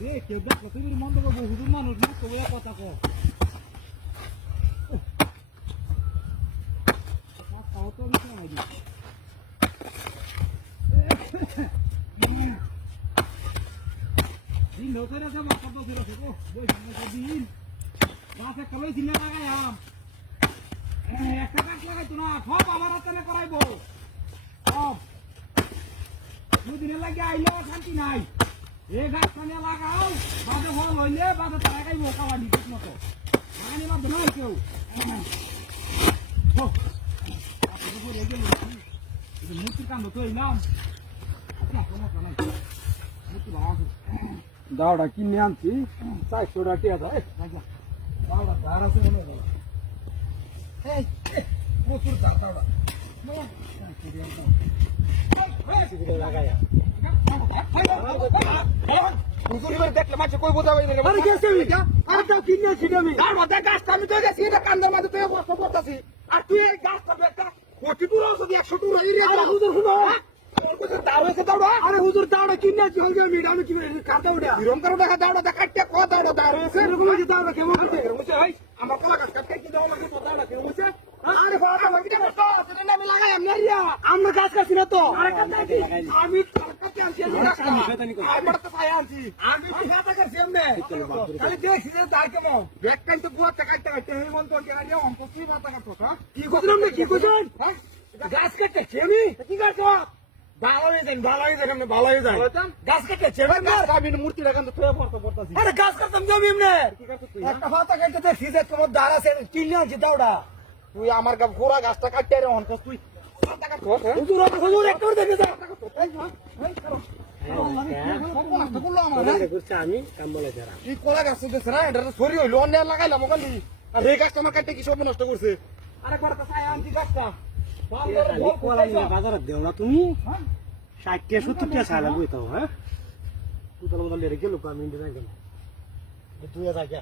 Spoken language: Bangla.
রে কেউ দেখো তুমি মন্দ করবো হুজুর মানুষ না তো কথা কো দিন লোকের আছে বাচ্চা বসে আছে গো দিন গাছে কলই ছিল লাগাইলাম একটা গাছ লাগাইতো না সব আমার হাতে করাইবো সব দুদিনের লাগে আইলে শান্তি নাই এই গাছখানে লাগাও বাজে ফল হইলে বাজে লাগাইব কাবাডি ঠিক মতো লাগানি বাদ নাই কেউ মূর্তির কান্ড তো এলাম দাওটা কিনে আনছি 400 টাকা দাও দাওটা ধার আছে মনে হয় প্রচুর দাওটা দেখলে মাঝে কই বোঝা আরে গেছে আর তাও কিনে আছি আমি তার মধ্যে গাছটা আমি তো গেছি এটা কান্দার মাঝে তুই বসে করতেছি আর তুই এই গাছটা একটা কোটি পুরো যদি 100 টাকা এই রে হুজুর শুনো আরে হুজুর দাওড়া কিনে আছি হইবে আমি কি কাটা উড়া বিরম করে দেখা দাওড়া দেখাইতে কো দাওড়া দাঁড় হইছে এরকম যে দাওড়া কেমন করতে হইছে ভাই আমার কলা গাছ কাটতে কি দাওড়া কত দাওড়া কেমন হইছে আরে বাবা আমি কি করতে সেটা আমি লাগাই আমি রিয়া আমরা গাছ কাটছি না তো আরে কাটতে আমি কাটতে আনছি আমি বড় তো পাই আনছি আমি কাটা করছি এমনে খালি দেখছি যে তাই কেমন এক টাইম তো বুয়া কাটতে কাটতে এই মন তো আইয়া অঙ্ক কি মাথা কাটতো হ্যাঁ কি কইছিলাম না কি কইছেন হ্যাঁ গাছ কাটতে আমি কি করছো ভালো হয়ে যায় গাছ কাটতে আমি মূর্তিটা কিন্তু পড়তাছি আরে গাছ কাটতাম জমি এমনি একটা ফাতা কাটতে সিজে তোমার দাঁড় আছে কিনে আনছি দাওড়া তুই আমার পুরা গাছটা কাটতে আরে অনকস তুই ফাতা কাটতো হুজুর একটা দেখে যা আমি কাম বলে যারা কি কলা গাছ দিছ না এটা সরি হইলো অন্য লাগাইলাম ওখানে আর এই গাছটা আমার কাটতে কি সব নষ্ট করছে আরে কড়টা ছায়া আনছি গাছটা বাজারে দেও না তুমি 60-70 টাকা লাগবে তো হ্যাঁ তুই তো গেল আমি ইন্ডিয়া গেল তুই যা